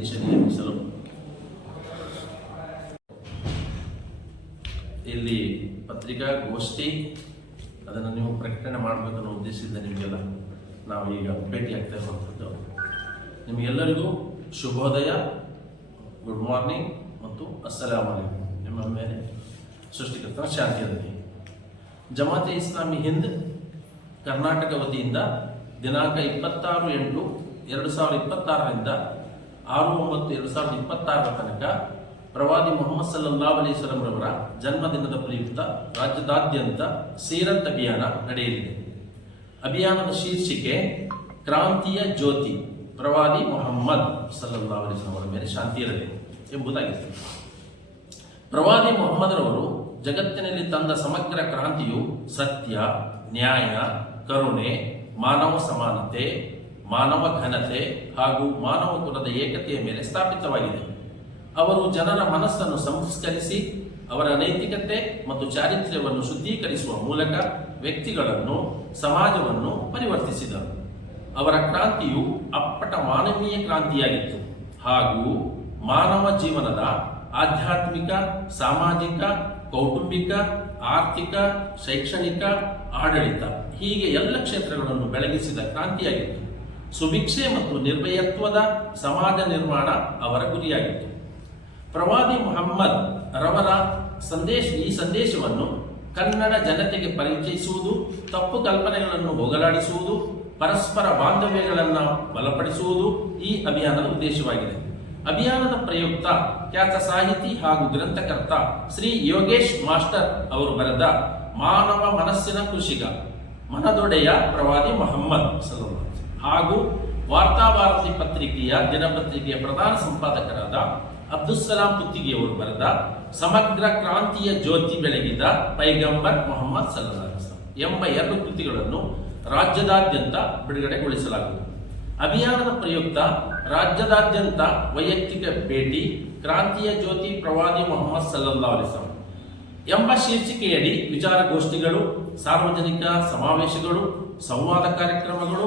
ಜಗದೀಶ ನೇಮಿಸಲು ಇಲ್ಲಿ ಪತ್ರಿಕಾಗೋಷ್ಠಿ ಅದನ್ನು ನೀವು ಪ್ರಕಟಣೆ ಮಾಡಬೇಕನ್ನೋ ಉದ್ದೇಶದಿಂದ ನಿಮಗೆಲ್ಲ ನಾವು ಈಗ ಭೇಟಿ ಆಗ್ತಾ ಇರುವಂಥದ್ದು. ನಿಮಗೆಲ್ಲರಿಗೂ ಶುಭೋದಯ, ಗುಡ್ ಮಾರ್ನಿಂಗ್ ಮತ್ತು ಅಸ್ಸಲಾಂ ಅಲೈಕುಂ. ನಿಮ್ಮ ಮೇಲೆ ಸೃಷ್ಟಿಕರ್ತನ ಶಾಂತಿ ಇರಲಿ. ಜಮಾತೆ ಇಸ್ಲಾಮಿ ಹಿಂದ್ ಕರ್ನಾಟಕ ವತಿಯಿಂದ ದಿನಾಂಕ 26/8/2026ರಿಂದ 6/9/2026 ತನಕ ಪ್ರವಾದಿ ಮೊಹಮ್ಮದ್ ಸಲ್ಲಲ್ಲಾಹು ಅಲೈಹಿ ವಸಲ್ಲಂ ರವರ ಜನ್ಮದಿನದ ಪ್ರಯುಕ್ತ ರಾಜ್ಯದಾದ್ಯಂತ ಸೀರತ್ ಅಭಿಯಾನ ನಡೆಯಲಿದೆ. ಅಭಿಯಾನದ ಶೀರ್ಷಿಕೆ ಕ್ರಾಂತಿಯ ಜ್ಯೋತಿ ಪ್ರವಾದಿ ಮೊಹಮ್ಮದ್ ಸಲ್ಲಲ್ಲಾಹು ಅಲೈಹಿ ವಸಲ್ಲಂ ಅವರ ಮೇಲೆ ಶಾಂತಿ ಇರಲಿ ಎಂಬುದಾಗಿದೆ. ಪ್ರವಾದಿ ಮೊಹಮ್ಮದರವರು ಜಗತ್ತಿನಲ್ಲಿ ತಂದ ಸಮಗ್ರ ಕ್ರಾಂತಿಯು ಸತ್ಯ, ನ್ಯಾಯ, ಕರುಣೆ, ಮಾನವ ಸಮಾನತೆ, ಮಾನವ ಘನತೆ ಹಾಗೂ ಮಾನವ ಕುಲದ ಏಕತೆಯ ಮೇಲೆ ಸ್ಥಾಪಿತವಾಗಿದೆ. ಅವರು ಜನರ ಮನಸ್ಸನ್ನು ಸಂಸ್ಕರಿಸಿ ಅವರ ನೈತಿಕತೆ ಮತ್ತು ಚಾರಿತ್ರ್ಯವನ್ನು ಶುದ್ಧೀಕರಿಸುವ ಮೂಲಕ ವ್ಯಕ್ತಿಗಳನ್ನು, ಸಮಾಜವನ್ನು ಪರಿವರ್ತಿಸಿದರು. ಅವರ ಕ್ರಾಂತಿಯು ಅಪ್ಪಟ ಮಾನವೀಯ ಕ್ರಾಂತಿಯಾಗಿತ್ತು ಹಾಗೂ ಮಾನವ ಜೀವನದ ಆಧ್ಯಾತ್ಮಿಕ, ಸಾಮಾಜಿಕ, ಕೌಟುಂಬಿಕ, ಆರ್ಥಿಕ, ಶೈಕ್ಷಣಿಕ, ಆಡಳಿತ ಹೀಗೆ ಎಲ್ಲ ಕ್ಷೇತ್ರಗಳನ್ನು ಬೆಳಗಿಸಿದ ಕ್ರಾಂತಿಯಾಗಿತ್ತು. ಸುಭಿಕ್ಷೆ ಮತ್ತು ನಿರ್ಭಯತ್ವದ ಸಮಾಜ ನಿರ್ಮಾಣ ಅವರ ಗುರಿಯಾಗಿತ್ತು. ಪ್ರವಾದಿ ಮೊಹಮ್ಮದ್ ರವರ ಈ ಸಂದೇಶವನ್ನು ಕನ್ನಡ ಜನತೆಗೆ ಪರಿಚಯಿಸುವುದು, ತಪ್ಪು ಕಲ್ಪನೆಗಳನ್ನು ಹೋಗಲಾಡಿಸುವುದು, ಪರಸ್ಪರ ಬಾಂಧವ್ಯಗಳನ್ನು ಬಲಪಡಿಸುವುದು ಈ ಅಭಿಯಾನದ ಉದ್ದೇಶವಾಗಿದೆ. ಅಭಿಯಾನದ ಪ್ರಯುಕ್ತ ಖ್ಯಾತ ಸಾಹಿತಿ ಹಾಗೂ ಗ್ರಂಥಕರ್ತ ಶ್ರೀ ಯೋಗೇಶ್ ಮಾಸ್ಟರ್ ಅವರು ಬರೆದ ಮಾನವ ಮನಸ್ಸಿನ ಕೃಷಿಕ, ಮನದೊಡೆಯ ಪ್ರವಾದಿ ಮೊಹಮ್ಮದ್ ಸಲ್ಲಲ್ಲಾಹು ಅಲೈಹಿ ವಸಲ್ಲಂ ಹಾಗೂ ವಾರ್ತಾಭಾರತಿ ದಿನಪತ್ರಿಕೆಯ ಪ್ರಧಾನ ಸಂಪಾದಕರಾದ ಅಬ್ದುಸ್ಸಲಾಂ ಪುತ್ತಿಗೆಯವರು ಬರೆದ ಸಮಗ್ರ ಕ್ರಾಂತಿಯ ಜ್ಯೋತಿ ಬೆಳಗಿದ ಪೈಗಂಬರ್ ಮೊಹಮ್ಮದ್ ಸಲ್ಲಲ್ಲಾಹು ಅಲೈಹಿ ವಸಲ್ಲಂ ಎಂಬ 2 ಕೃತಿಗಳನ್ನು ರಾಜ್ಯದಾದ್ಯಂತ ಬಿಡುಗಡೆಗೊಳಿಸಲಾಗುವುದು. ಅಭಿಯಾನದ ಪ್ರಯುಕ್ತ ರಾಜ್ಯದಾದ್ಯಂತ ವೈಯಕ್ತಿಕ ಭೇಟಿ ಕ್ರಾಂತಿಯ ಜ್ಯೋತಿ ಪ್ರವಾದಿ ಮೊಹಮ್ಮದ್ ಸಲ್ಲಲ್ಲಾಹು ಅಲೈಹಿ ವಸಲ್ಲಂ ಎಂಬ ಶೀರ್ಷಿಕೆಯಡಿ ವಿಚಾರಗೋಷ್ಠಿಗಳು, ಸಾರ್ವಜನಿಕ ಸಮಾವೇಶಗಳು, ಸಂವಾದ ಕಾರ್ಯಕ್ರಮಗಳು,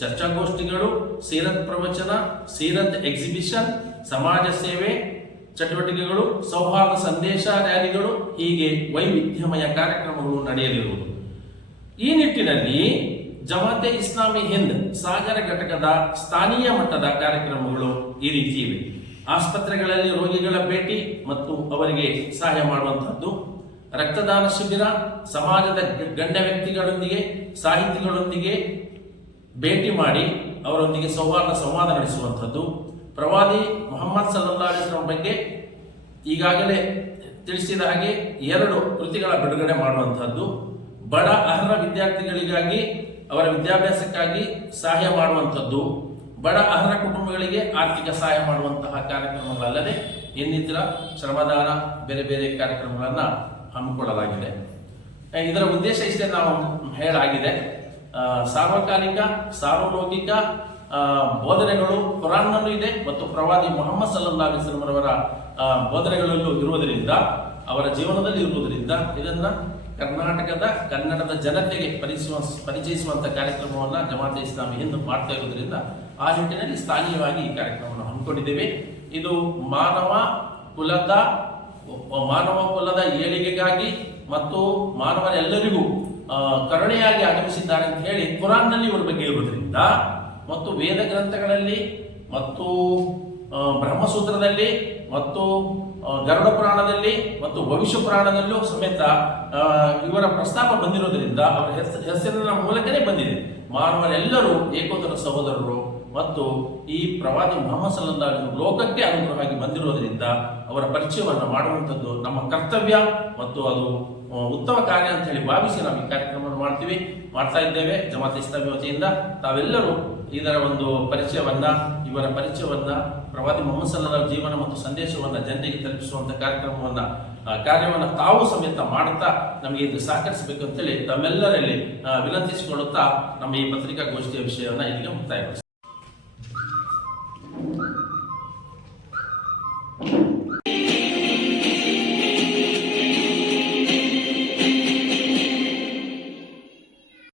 ಚರ್ಚಾಗೋಷ್ಠಿಗಳು, ಸೀರತ್ ಪ್ರವಚನ, ಸೀರತ್ ಎಕ್ಸಿಬಿಷನ್, ಸಮಾಜ ಸೇವೆ ಚಟುವಟಿಕೆಗಳು, ಸೌಹಾರ್ದ ಸಂದೇಶ ರ್ಯಾಲಿಗಳು ಹೀಗೆ ವೈವಿಧ್ಯಮಯ ಕಾರ್ಯಕ್ರಮಗಳು ನಡೆಯಲಿರುವುದು. ಈ ನಿಟ್ಟಿನಲ್ಲಿ ಜಮಾತೆ ಇಸ್ಲಾಮಿ ಹಿಂದ್ ಸಾಗರ ಘಟಕದ ಸ್ಥಾನೀಯ ಮಟ್ಟದ ಕಾರ್ಯಕ್ರಮಗಳು ಈ ರೀತಿ ಇವೆ. ಆಸ್ಪತ್ರೆಗಳಲ್ಲಿ ರೋಗಿಗಳ ಭೇಟಿ ಮತ್ತು ಅವರಿಗೆ ಸಹಾಯ ಮಾಡುವಂತಹದ್ದು, ರಕ್ತದಾನ ಶಿಬಿರ, ಸಮಾಜದ ಗಣ್ಯ ವ್ಯಕ್ತಿಗಳೊಂದಿಗೆ, ಸಾಹಿತಿಗಳೊಂದಿಗೆ ಭೇಟಿ ಮಾಡಿ ಅವರೊಂದಿಗೆ ಸೌಹಾರ್ದ ಸಂವಾದ ನಡೆಸುವಂಥದ್ದು, ಪ್ರವಾದಿ ಮೊಹಮ್ಮದ್ ಸಲ್ಲಲ್ಲಾಹು ಅಲೈಹಿ ವಸಲ್ಲಂ ಬಗ್ಗೆ ಈಗಾಗಲೇ ತಿಳಿಸಿದ ಹಾಗೆ 2 ಕೃತಿಗಳ ಬಿಡುಗಡೆ ಮಾಡುವಂಥದ್ದು, ಬಡ ಅರ್ಹ ವಿದ್ಯಾರ್ಥಿಗಳಿಗಾಗಿ ಅವರ ವಿದ್ಯಾಭ್ಯಾಸಕ್ಕಾಗಿ ಸಹಾಯ ಮಾಡುವಂಥದ್ದು, ಬಡ ಅರ್ಹ ಕುಟುಂಬಗಳಿಗೆ ಆರ್ಥಿಕ ಸಹಾಯ ಮಾಡುವಂತಹ ಕಾರ್ಯಕ್ರಮಗಳಲ್ಲದೆ ಇನ್ನಿತರ ಶ್ರಮದಾನ ಬೇರೆ ಬೇರೆ ಕಾರ್ಯಕ್ರಮಗಳನ್ನು ಹಮ್ಮಿಕೊಳ್ಳಲಾಗಿದೆ. ಇದರ ಉದ್ದೇಶ ಇಷ್ಟೇ ನಾವು ಹೇಳಾಗಿದೆ. ಸಾರ್ವಕಾಲಿಕ, ಸಾರ್ವಲೌಕಿಕ ಬೋಧನೆಗಳು ಕುರಾನ್ನಲ್ಲೂ ಇದೆ ಮತ್ತು ಪ್ರವಾದಿ ಮೊಹಮ್ಮದ್ ಸಲ್ಲಲ್ಲಾಹು ಅಲೈಹಿ ವಸಲ್ಲಂ ರವರ ಬೋಧನೆಗಳಲ್ಲೂ ಇರುವುದರಿಂದ, ಅವರ ಜೀವನದಲ್ಲಿ ಇರುವುದರಿಂದ ಇದನ್ನ ಕರ್ನಾಟಕದ ಕನ್ನಡದ ಜನತೆಗೆ ಪರಿಚಯಿಸುವಂಥ ಕಾರ್ಯಕ್ರಮವನ್ನು ಜಮಾತೆ ಇಸ್ಲಾಮಿ ಹಿಂದ್ ಮಾಡ್ತಾ ಇರುವುದರಿಂದ ಆ ನಿಟ್ಟಿನಲ್ಲಿ ಸ್ಥಾನೀಯವಾಗಿ ಈ ಕಾರ್ಯಕ್ರಮವನ್ನು ಹಮ್ಮಿಕೊಂಡಿದ್ದೇವೆ. ಇದು ಮಾನವ ಕುಲದ ಏಳಿಗೆಗಾಗಿ ಮತ್ತು ಮಾನವರೆಲ್ಲರಿಗೂ ಕರುಣೆಯಾಗಿ ಆಗಮಿಸಿದ್ದಾರೆ ಅಂತ ಹೇಳಿ ಕುರಾನ್ನಲ್ಲಿ ಇವರ ಬಗ್ಗೆ ಇರುವುದರಿಂದ ಮತ್ತು ವೇದ ಗ್ರಂಥಗಳಲ್ಲಿ ಮತ್ತು ಬ್ರಹ್ಮಸೂತ್ರದಲ್ಲಿ ಮತ್ತು ಗರುಡ ಪುರಾಣದಲ್ಲಿ ಮತ್ತು ಭವಿಷ್ಯ ಪುರಾಣದಲ್ಲೂ ಸಮೇತ ಇವರ ಪ್ರಸ್ತಾಪ ಬಂದಿರೋದ್ರಿಂದ ಅವರ ಹೆಸರಿನ ಮೂಲಕನೇ ಬಂದಿದೆ. ಮಾನವರೆಲ್ಲರೂ ಏಕೋದರ ಸಹೋದರರು ಮತ್ತು ಈ ಪ್ರವಾದಿ ಮೊಹಮ್ಮದ್ ಸಲ್ಲಲ್ಲಾಹು ಅಲೈಹಿ ವಸಲ್ಲಂ ಲೋಕಕ್ಕೆ ಅನುಗ್ರಹವಾಗಿ ಬಂದಿರೋದ್ರಿಂದ ಅವರ ಪರಿಚಯವನ್ನು ಮಾಡುವಂಥದ್ದು ನಮ್ಮ ಕರ್ತವ್ಯ ಮತ್ತು ಅದು ಉತ್ತಮ ಕಾರ್ಯ ಅಂತ ಹೇಳಿ ಭಾವಿಸಿ ನಾವು ಈ ಕಾರ್ಯಕ್ರಮವನ್ನು ಮಾಡ್ತಾ ಇದ್ದೇವೆ. ಜಮಾತೆ ಇಸ್ಲಾಮಿ ವತಿಯಿಂದ ತಾವೆಲ್ಲರೂ ಇದರ ಒಂದು ಇವರ ಪರಿಚಯವನ್ನ ಪ್ರವಾದಿ ಮೊಹಮ್ಮದ್ ಸಲ್ಲಲ್ಲಾಹು ಜೀವನ ಮತ್ತು ಸಂದೇಶವನ್ನು ಜನರಿಗೆ ತಲುಪಿಸುವಂತ ಕಾರ್ಯವನ್ನು ತಾವು ಸಮೇತ ಮಾಡುತ್ತಾ ನಮಗೆ ಇದು ಸಹಕರಿಸಬೇಕು ಅಂತೇಳಿ ತಮ್ಮೆಲ್ಲರಲ್ಲಿ ವಿನಂತಿಸಿಕೊಳ್ಳುತ್ತಾ ನಮ್ಮ ಈ ಪತ್ರಿಕಾಗೋಷ್ಠಿಯ ವಿಷಯವನ್ನು ಇಲ್ಲಿಗೆ ಮುಕ್ತಾಯಗೊಳಿಸ್ತೇವೆ.